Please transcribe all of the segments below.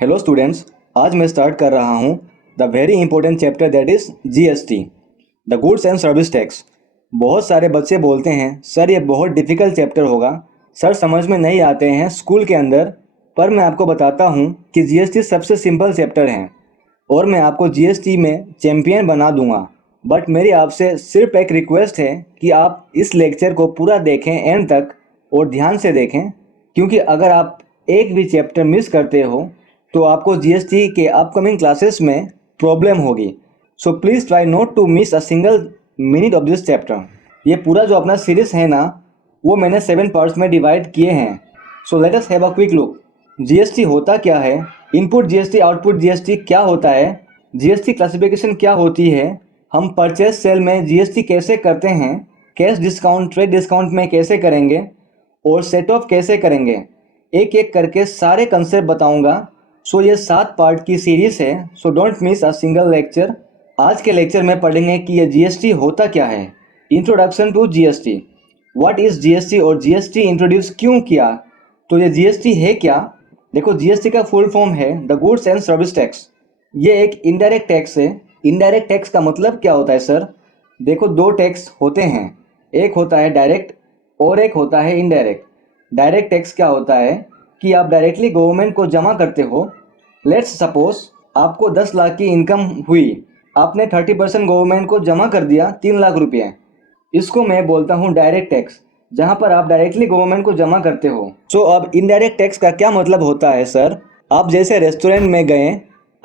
Hello students, आज मैं start कर रहा हूँ the very important chapter that is GST, the goods and service tax. बहुत सारे बच्चे बोलते हैं सर ये बहुत डिफ़िकल्ट चैप्टर होगा, सर समझ में नहीं आते हैं स्कूल के अंदर। पर मैं आपको बताता हूँ कि जीएसटी सबसे सिंपल चैप्टर है और मैं आपको जीएसटी में चैम्पियन बना दूंगा। बट मेरी आपसे सिर्फ एक रिक्वेस्ट है कि आप इस लेक्चर को पूरा देखें एंड तक और ध्यान से देखें, क्योंकि अगर आप एक भी चैप्टर मिस करते हो तो आपको जीएसटी के अपकमिंग क्लासेस में प्रॉब्लम होगी। So please try not to miss a single minute of this chapter. ये पूरा जो अपना सीरीज है ना, वो मैंने 7 पार्ट्स में डिवाइड किए हैं। So let us have a quick look. GST होता क्या है, इनपुट जीएसटी आउटपुट जीएसटी क्या होता है, जीएसटी क्लासिफिकेशन क्या होती है, हम परचेज सेल में जीएसटी कैसे करते हैं, कैश डिस्काउंट ट्रेड डिस्काउंट में कैसे करेंगे और सेट ऑफ कैसे करेंगे, एक एक करके सारे कंसेप्ट बताऊंगा। सो ये 7 पार्ट की सीरीज है, so don't miss a single lecture. आज के लेक्चर में पढ़ेंगे कि ये जीएसटी होता क्या है, introduction to GST, what is GST और जीएसटी इंट्रोड्यूस क्यों किया। तो ये जीएसटी है क्या? देखो, जीएसटी का फुल फॉर्म है the goods and service tax. ये एक इनडायरेक्ट टैक्स है। इनडायरेक्ट टैक्स का मतलब क्या होता है सर? देखो, 2 टैक्स होते हैं, एक होता है डायरेक्ट और एक होता है इनडायरेक्ट। डायरेक्ट टैक्स क्या होता है कि आप डायरेक्टली गवर्नमेंट को जमा करते हो। लेट्स सपोज आपको 10 लाख की इनकम हुई, आपने 30% गवर्नमेंट को जमा कर दिया, 3 लाख रुपये। इसको मैं बोलता हूँ डायरेक्ट टैक्स, जहाँ पर आप डायरेक्टली गवर्नमेंट को जमा करते हो। सो अब इनडायरेक्ट टैक्स का क्या मतलब होता है सर? आप जैसे रेस्टोरेंट में गए,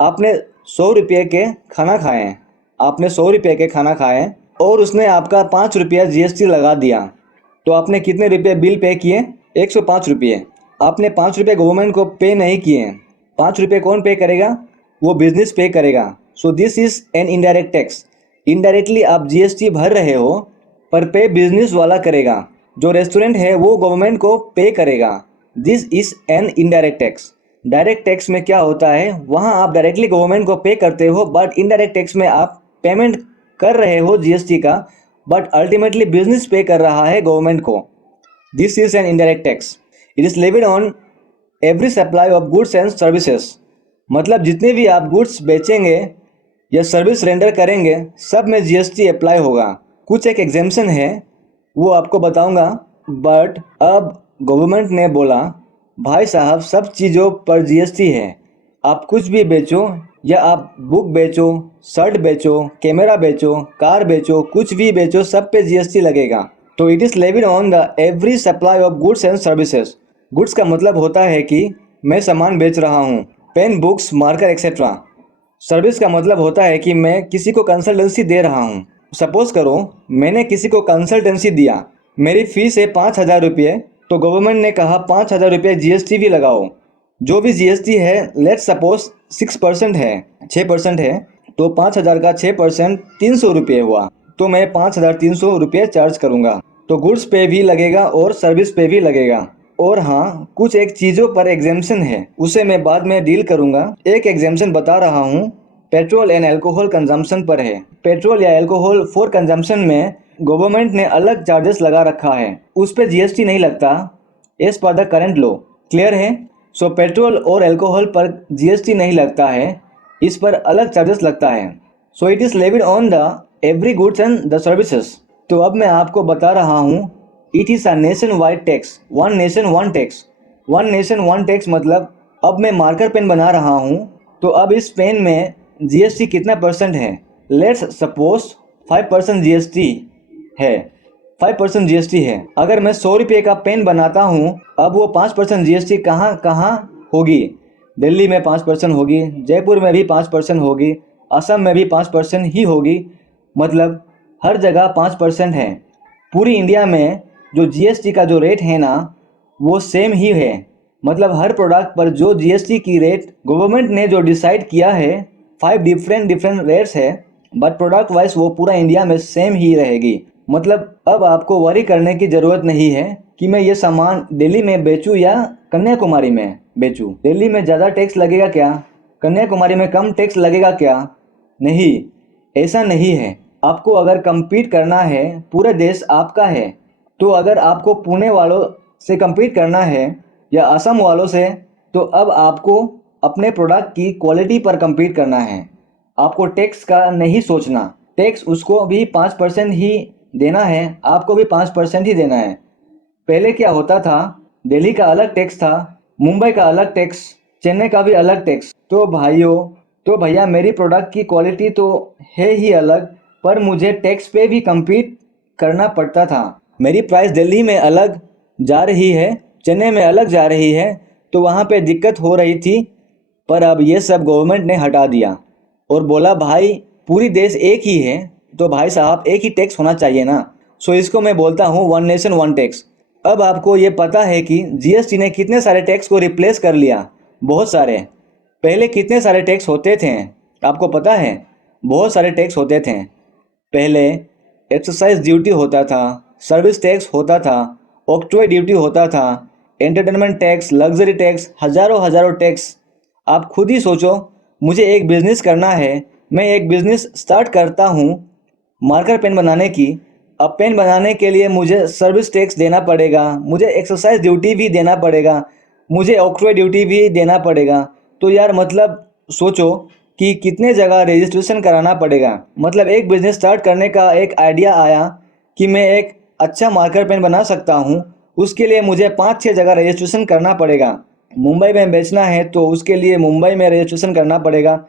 आपने 100 रुपये के खाना खाए, आपने 100 रुपये के खाना खाए और उसने आपका 5 रुपया जीएसटी लगा दिया, तो आपने कितने रुपये बिल पे किए? 105 रुपये। आपने 5 रुपये गवर्नमेंट को पे नहीं किए। 5 रुपये कौन पे करेगा? वो बिजनेस पे करेगा। So this is an indirect tax. Indirectly आप जीएसटी भर रहे हो, पर पे बिजनेस वाला करेगा। जो रेस्टोरेंट है वो गवर्नमेंट को पे करेगा। This is an indirect tax. Direct tax में क्या होता है, वहाँ आप डायरेक्टली गवर्नमेंट को पे करते हो, बट इनडायरेक्ट टैक्स में आप पेमेंट कर रहे हो जीएसटी का, बट अल्टीमेटली बिजनेस पे कर रहा है गवर्नमेंट को। This is an indirect tax. It is levied on every supply of goods and services. मतलब जितने भी आप गुड्स बेचेंगे या सर्विस रेंडर करेंगे, सब में जीएसटी अप्लाई होगा। कुछ एक एग्जेम्पशन है, वो आपको बताऊंगा। बट अब गवर्नमेंट ने बोला भाई साहब सब चीज़ों पर जीएसटी है, आप कुछ भी बेचो, या आप बुक बेचो, शर्ट बेचो, कैमरा बेचो, कार बेचो, कुछ भी बेचो, सब पे जीएसटी लगेगा। तो it is levied on the every supply of goods and services. Goods का मतलब होता है कि मैं सामान बेच रहा हूँ, pen, books, marker etcetera. Service का मतलब होता है कि मैं किसी को कंसल्टेंसी दे रहा हूँ। सपोज करो मैंने किसी को कंसल्टेंसी दिया, मेरी फीस है 5,000 रुपये, तो गवर्नमेंट ने कहा 5,000 रुपये जीएसटी भी लगाओ। जो भी जीएसटी है, लेट्स सपोज 6% है, 6% है, तो 5,000 का 6% 300 रुपये हुआ, तो मैं 5,300 रुपये चार्ज करूँगा। तो गुड्स पे भी लगेगा और सर्विस पे भी लगेगा। और हाँ, कुछ एक चीज़ों पर एग्जेम्पशन है, उसे मैं बाद में डील करूँगा। एक एग्जेम्पशन बता रहा हूँ, पेट्रोल एंड अल्कोहल कंजम्पशन पर है। पेट्रोल या अल्कोहल फॉर कंजम्पशन में गवर्नमेंट ने अलग चार्जेस लगा रखा है, उस पर जीएसटी नहीं लगता as per the current law. Clear है? सो पेट्रोल और अल्कोहल पर जीएसटी नहीं लगता है, इस पर अलग चार्जेस लगता है। So it is levied on the every goods and the services. तो अब मैं आपको बता रहा हूँ, it is a nation wide tax, one nation one tax. One nation one tax मतलब अब मैं मार्कर पेन बना रहा हूँ, तो अब इस पेन में जीएसटी कितना परसेंट है? लेट्स सपोज 5% जीएसटी है, 5% जीएसटी है। अगर मैं 100 रुपये का पेन बनाता हूँ, अब वो 5% जीएसटी कहाँ कहाँ होगी? दिल्ली में 5% होगी, जयपुर में भी 5% होगी, असम में भी 5% ही होगी। मतलब हर जगह 5% है। पूरी इंडिया में जो जीएसटी का जो रेट है ना, वो सेम ही है। मतलब हर प्रोडक्ट पर जो जीएसटी की रेट गवर्नमेंट ने जो डिसाइड किया है, 5 डिफरेंट रेट्स है, बट प्रोडक्ट वाइज वो पूरा इंडिया में सेम ही रहेगी। मतलब अब आपको वरी करने की ज़रूरत नहीं है कि मैं ये सामान दिल्ली में बेचूं या कन्याकुमारी में बेचूं। दिल्ली में ज़्यादा टैक्स लगेगा क्या? कन्याकुमारी में कम टैक्स लगेगा क्या? नहीं, ऐसा नहीं है। आपको अगर compete करना है, पूरा देश आपका है, तो अगर आपको पुणे वालों से compete करना है या असम वालों से, तो अब आपको अपने प्रोडक्ट की क्वालिटी पर कम्पीट करना है। आपको टैक्स का नहीं सोचना, टैक्स उसको भी 5% ही देना है, आपको भी 5% ही देना है। पहले क्या होता था, दिल्ली का अलग टैक्स था, मुंबई का अलग टैक्स, चेन्नई का भी अलग टैक्स। तो भैया मेरी प्रोडक्ट की क्वालिटी तो है ही अलग, पर मुझे टैक्स पे भी कम्पीट करना पड़ता था। मेरी प्राइस दिल्ली में अलग जा रही है, चेन्नई में अलग जा रही है, तो वहाँ पे दिक्कत हो रही थी। पर अब ये सब गवर्नमेंट ने हटा दिया और बोला भाई पूरी देश एक ही है, तो भाई साहब एक ही टैक्स होना चाहिए ना। सो इसको मैं बोलता हूँ वन नेशन वन टैक्स। अब आपको ये पता है कि जीएसटी ने कितने सारे टैक्स को रिप्लेस कर लिया, बहुत सारे। पहले कितने सारे टैक्स होते थे, आपको पता है? बहुत सारे टैक्स होते थे। पहले एक्सरसाइज ड्यूटी होता था, सर्विस टैक्स होता था, ऑक्ट्रॉय ड्यूटी होता था, एंटरटेनमेंट टैक्स, लग्जरी टैक्स, हजारों हजारों टैक्स। आप खुद ही सोचो, मुझे एक बिजनेस करना है, मैं एक बिजनेस स्टार्ट करता हूँ मार्कर पेन बनाने की। अब पेन बनाने के लिए मुझे सर्विस टैक्स देना पड़ेगा, मुझे एक्सरसाइज ड्यूटी भी देना पड़ेगा, मुझे ऑक्ट्रॉय ड्यूटी भी देना पड़ेगा। तो यार मतलब सोचो कि कितने जगह रजिस्ट्रेशन कराना पड़ेगा। मतलब एक बिजनेस स्टार्ट करने का एक आइडिया आया कि मैं एक अच्छा मार्कर पेन बना सकता हूँ, उसके लिए मुझे 5-6 जगह रजिस्ट्रेशन करना पड़ेगा। मुंबई में बेचना है तो उसके लिए मुंबई में रजिस्ट्रेशन करना पड़ेगा,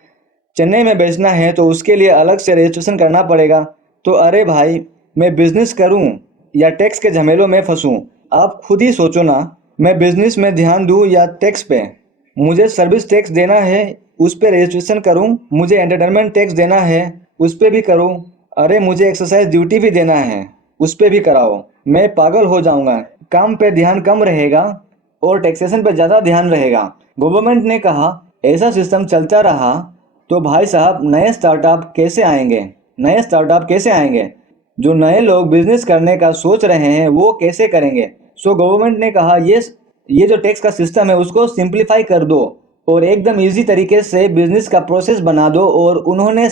चेन्नई में बेचना है तो उसके लिए अलग से रजिस्ट्रेशन करना पड़ेगा। तो अरे भाई, मैं बिजनेस करूं या टैक्स के झमेलों में फंसूं? आप खुद ही सोचो ना, मैं बिजनेस में ध्यान दूं या टैक्स पे? मुझे सर्विस टैक्स देना है, उस पे रजिस्ट्रेशन करूं, मुझे एंटरटेनमेंट टैक्स देना है, उस पे भी करूं, अरे मुझे एक्सरसाइज ड्यूटी भी देना है, उस पे भी कराओ। मैं पागल हो जाऊंगा। काम पे ध्यान कम रहेगा और टैक्सेशन पे ज़्यादा ध्यान रहेगा। गवर्नमेंट ने कहा ऐसा सिस्टम चलता रहा तो भाई साहब नए स्टार्टअप कैसे आएंगे? नए स्टार्टअप कैसे आएंगे? जो नए लोग बिजनेस करने का सोच रहे हैं वो कैसे करेंगे? सो गवर्नमेंट ने कहा ये जो टैक्स का सिस्टम है उसको सिंप्लीफाई कर दो और एकदम इजी तरीके से बिजनेस का प्रोसेस बना दो। और उन्होंने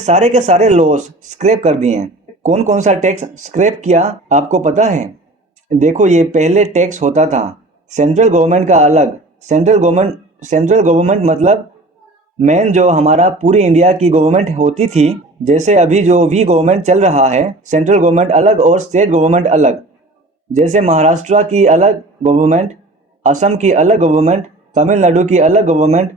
सारे के सारे लॉस स्क्रैप कर दिए हैं। कौन कौन सा टैक्स स्क्रैप किया आपको पता है? देखो, ये पहले टैक्स होता था सेंट्रल गवर्नमेंट का अलग। सेंट्रल गवर्नमेंट मतलब मेन जो हमारा पूरी इंडिया की गवर्नमेंट होती थी। जैसे अभी जो भी गवर्नमेंट चल रहा है, सेंट्रल गवर्नमेंट अलग और स्टेट गवर्नमेंट अलग। जैसे महाराष्ट्र की अलग गवर्नमेंट, असम की अलग गवर्नमेंट, तमिलनाडु की अलग गवर्नमेंट,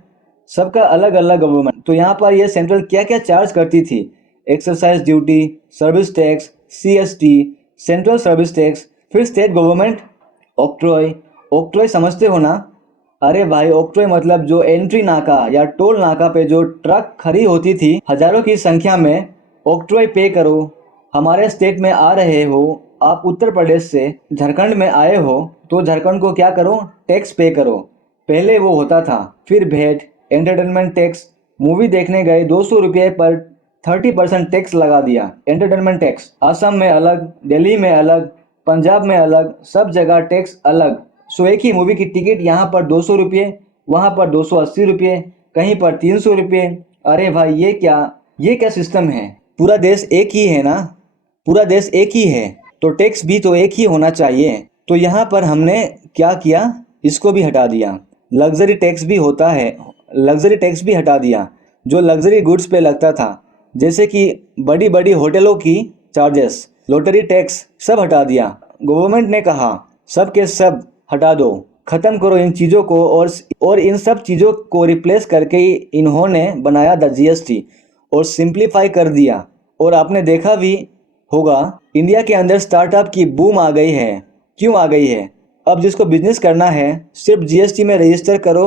सबका अलग अलग गवर्नमेंट। तो यहाँ पर ये सेंट्रल क्या क्या चार्ज करती थी? Exercise duty, service tax, CST, central service tax. फिर स्टेट गवर्नमेंट ऑक्ट्रॉय। ऑक्ट्रॉय समझते हो ना? अरे भाई, ऑक्ट्रॉय मतलब जो एंट्री नाका या टोल नाका पे जो ट्रक खड़ी होती थी हजारों की संख्या में, ऑक्ट्रॉय पे करो। हमारे स्टेट में आ रहे हो, आप उत्तर प्रदेश से झारखंड में आए हो, तो झारखंड को क्या करो? टैक्स पे करो। पहले वो होता था। फिर भेट, एंटरटेनमेंट टैक्स, मूवी देखने गए 200 रुपये पर 30% टैक्स लगा दिया, एंटरटेनमेंट टैक्स। असम में अलग, दिल्ली में अलग, पंजाब में अलग, सब जगह टैक्स अलग। सो एक ही मूवी की टिकट यहाँ पर 200 रुपये, वहाँ पर 280 रुपये, कहीं पर 300 रुपये। अरे भाई, ये क्या सिस्टम है? पूरा देश एक ही है ना? पूरा देश एक ही है तो टैक्स भी तो एक ही होना चाहिए। तो यहाँ पर हमने क्या किया, इसको भी हटा दिया। लग्जरी टैक्स भी होता है, लग्जरी टैक्स भी हटा दिया जो लग्जरी गुड्स पे लगता था। जैसे कि बड़ी बड़ी होटलों की चार्जेस, लॉटरी टैक्स, सब हटा दिया। गवर्नमेंट ने कहा सब के सब हटा दो, खत्म करो इन चीज़ों को। और इन सब चीज़ों को रिप्लेस करके इन्होंने बनाया द जीएसटी और सिंप्लीफाई कर दिया। और आपने देखा भी होगा, इंडिया के अंदर स्टार्टअप की बूम आ गई है। क्यों आ गई है? अब जिसको बिजनेस करना है सिर्फ जीएसटी में रजिस्टर करो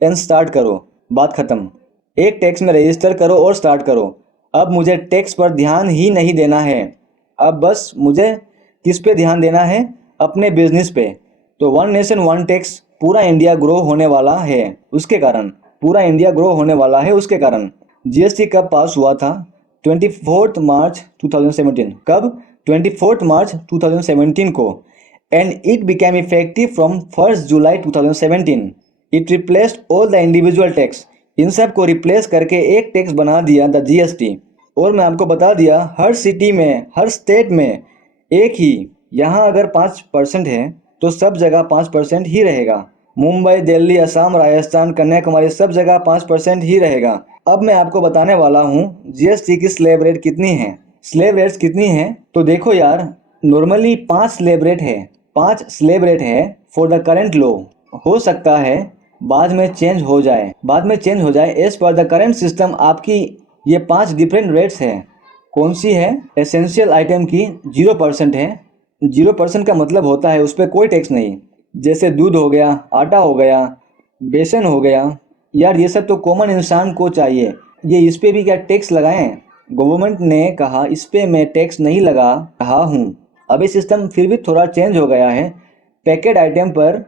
एंड स्टार्ट करो, बात खत्म। एक टैक्स में रजिस्टर करो और स्टार्ट करो। अब मुझे टैक्स पर ध्यान ही नहीं देना है, अब बस मुझे किस पे ध्यान देना है? अपने बिजनेस पे। तो वन नेशन वन टैक्स पूरा इंडिया ग्रो होने वाला है उसके कारण, पूरा इंडिया ग्रो होने वाला है उसके कारण। जीएसटी कब पास हुआ था? 24 मार्च 2017। कब? 24 मार्च 2017 को। And it became effective from 1 July 2017। It replaced all the individual tax. इन सब को रिप्लेस करके एक टैक्स बना दिया, द जीएसटी। और मैं आपको बता दिया, हर सिटी में, हर स्टेट में एक ही। यहाँ अगर 5% है तो सब जगह 5% ही रहेगा। मुंबई, दिल्ली, असम, राजस्थान, कन्याकुमारी सब जगह 5% ही रहेगा। अब मैं आपको बताने वाला हूँ जीएसटी की स्लैब रेट कितनी है। स्लैब रेट्स कितनी है तो देखो यार, नॉर्मली 5 स्लैब रेट है। 5 स्लैब रेट है फॉर द करेंट लॉ। हो सकता है बाद में चेंज हो जाए as per the current system. आपकी ये 5 डिफरेंट रेट्स है। कौन सी है? एसेंशियल आइटम की 0% है। 0% का मतलब होता है उस पर कोई टैक्स नहीं। जैसे दूध हो गया, आटा हो गया, बेसन हो गया। यार ये सब तो कॉमन इंसान को चाहिए। ये इस पे भी क्या टैक्स लगाएं? गवर्नमेंट ने कहा इस पे मैं टैक्स नहीं लगा रहा हूँ। अभी सिस्टम फिर भी थोड़ा चेंज हो गया है। पैकेट आइटम पर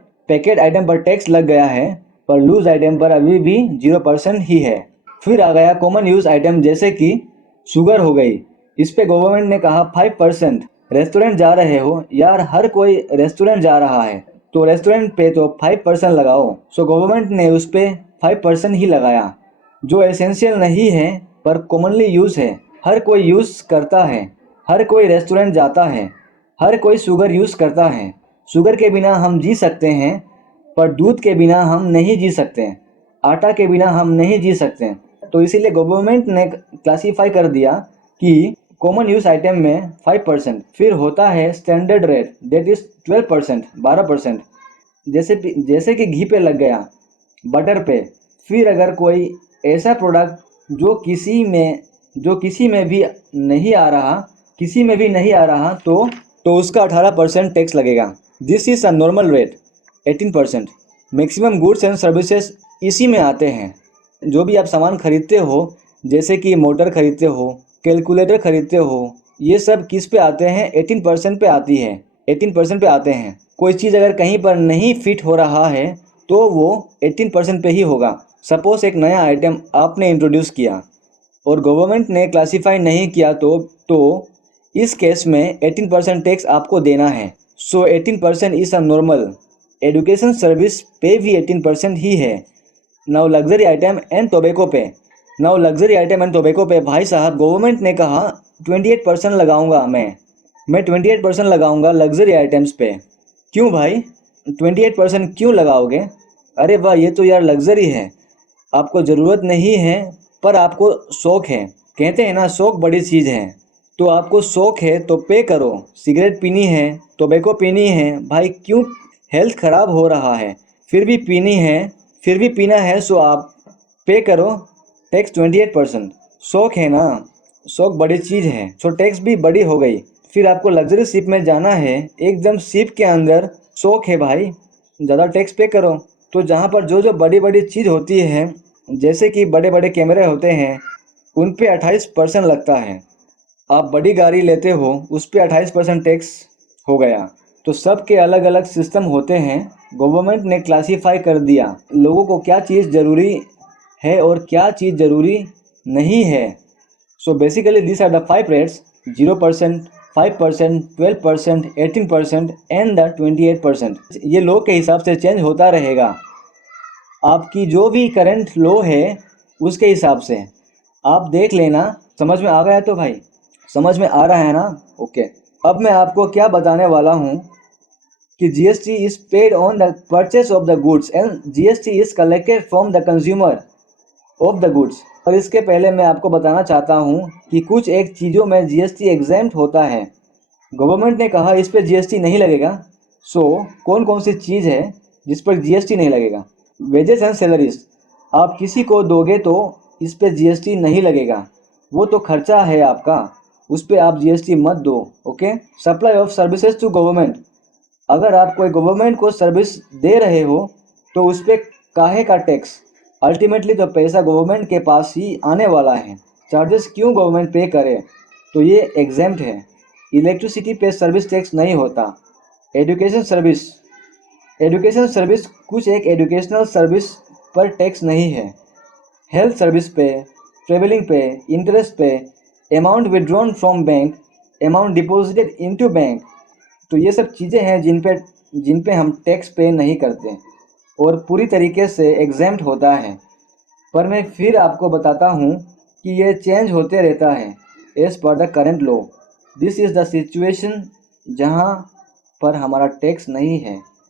टैक्स लग गया है, पर लूज आइटम पर अभी भी 0% ही है। फिर आ गया कॉमन यूज आइटम जैसे कि शुगर हो गई। इस पे गवर्नमेंट ने कहा 5%। रेस्टोरेंट जा रहे हो यार, हर कोई रेस्टोरेंट जा रहा है तो रेस्टोरेंट पे तो 5% लगाओ। सो गवर्नमेंट ने उस पे 5% ही लगाया, जो एसेंशियल नहीं है पर कॉमनली यूज है। हर कोई यूज करता है, हर कोई रेस्टोरेंट जाता है, हर कोई शुगर यूज करता है। शुगर के बिना हम जी सकते हैं, पर दूध के बिना हम नहीं जी सकते, आटा के बिना हम नहीं जी सकते। तो इसीलिए गवर्नमेंट ने क्लासीफाई कर दिया कि कॉमन यूज आइटम में 5%। फिर होता है स्टैंडर्ड रेट, दैट इज 12%, 12%। जैसे कि घी पे लग गया, बटर पे। फिर अगर कोई ऐसा प्रोडक्ट जो किसी में भी नहीं आ रहा, तो उसका 18% टैक्स लगेगा। This is a normal rate 18%। Maximum goods and services इसी में आते हैं। जो भी आप सामान खरीदते हो, जैसे कि मोटर खरीदते हो, कैलकुलेटर खरीदते हो, ये सब किस पे आते हैं? 18% पे आती है। 18% पे आते हैं। कोई चीज़ अगर कहीं पर नहीं फिट हो रहा है तो वो 18% पे ही होगा। सपोज एक नया आइटम आपने इंट्रोड्यूस किया और गवर्नमेंट ने क्लासीफाई नहीं किया तो इस केस में 18% टैक्स आपको देना है। सो 18% is a normal. Education service पे भी 18% ही है। Now luxury item and tobacco पे भाई साहब गवर्नमेंट ने कहा 28% लगाऊंगा मैं 28% लगाऊंगा लग्जरी आइटम्स पे। क्यों भाई 28% क्यों लगाओगे? अरे वाह, ये तो यार लग्जरी है, आपको ज़रूरत नहीं है पर आपको शौक है। कहते हैं ना, शौक बड़ी चीज़ है। तो आपको शौक है तो पे करो। सिगरेट पीनी है, टोबैको पीनी है, भाई क्यों? हेल्थ ख़राब हो रहा है फिर भी पीना है, सो आप पे करो टैक्स 28%। शौक है ना, शौक बड़ी चीज़ है, सो टैक्स भी बड़ी हो गई। फिर आपको लग्जरी शिप में जाना है, एकदम शिप के अंदर। शौक है भाई, ज़्यादा टैक्स पे करो। तो जहाँ पर जो जो बड़ी बड़ी चीज़ होती है, जैसे कि बड़े बड़े कैमरे होते हैं, उन पे 28% लगता है। आप बड़ी गाड़ी लेते हो, उस पे 28% टैक्स हो गया। तो सबके अलग अलग सिस्टम होते हैं। गवर्नमेंट ने क्लासीफाई कर दिया लोगों को क्या चीज़ ज़रूरी है और क्या चीज़ ज़रूरी नहीं है। So basically this are the 5 rates: 0%, 5%, 12%, 18% and the 28%। ये लॉ के हिसाब से चेंज होता रहेगा। आपकी जो भी करंट लो है उसके हिसाब से आप देख लेना। समझ में आ गया तो भाई? समझ में आ रहा है ना? ओके। अब मैं आपको क्या बताने वाला हूँ कि GST is paid on the purchase of the goods and GST is collected from the consumer of the goods. और इसके पहले मैं आपको बताना चाहता हूँ कि कुछ एक चीज़ों में जीएसटी एग्जेम्प्ट होता है। गवर्नमेंट ने कहा इस पर जीएसटी नहीं लगेगा। सो कौन कौन सी चीज़ है जिस पर जीएसटी नहीं लगेगा? Wages and salaries. आप किसी को दोगे तो इस पे जीएसटी नहीं लगेगा, वो तो खर्चा है आपका, उस पे आप जीएसटी मत दो। Okay. Supply of services to government. अगर आप कोई गवर्नमेंट को सर्विस दे रहे हो तो उस पर काहे का टैक्स? अल्टीमेटली तो पैसा गवर्नमेंट के पास ही आने वाला है। चार्जेस क्यों गवर्नमेंट पे करे? तो ये एग्जेम्प्ट है। इलेक्ट्रिसिटी पे सर्विस टैक्स नहीं होता। एजुकेशन सर्विस कुछ एक एजुकेशनल सर्विस पर टैक्स नहीं है। हेल्थ सर्विस पे, ट्रेवलिंग पे, इंटरेस्ट पे, amount withdrawn from bank, amount deposited into bank. तो ये सब चीज़ें हैं जिन पे हम टैक्स पे नहीं करते और पूरी तरीके से एग्जेम्प्ट होता है। पर मैं फिर आपको बताता हूँ कि ये चेंज होते रहता है as per the current law. This is the situation जहाँ पर हमारा टैक्स नहीं है।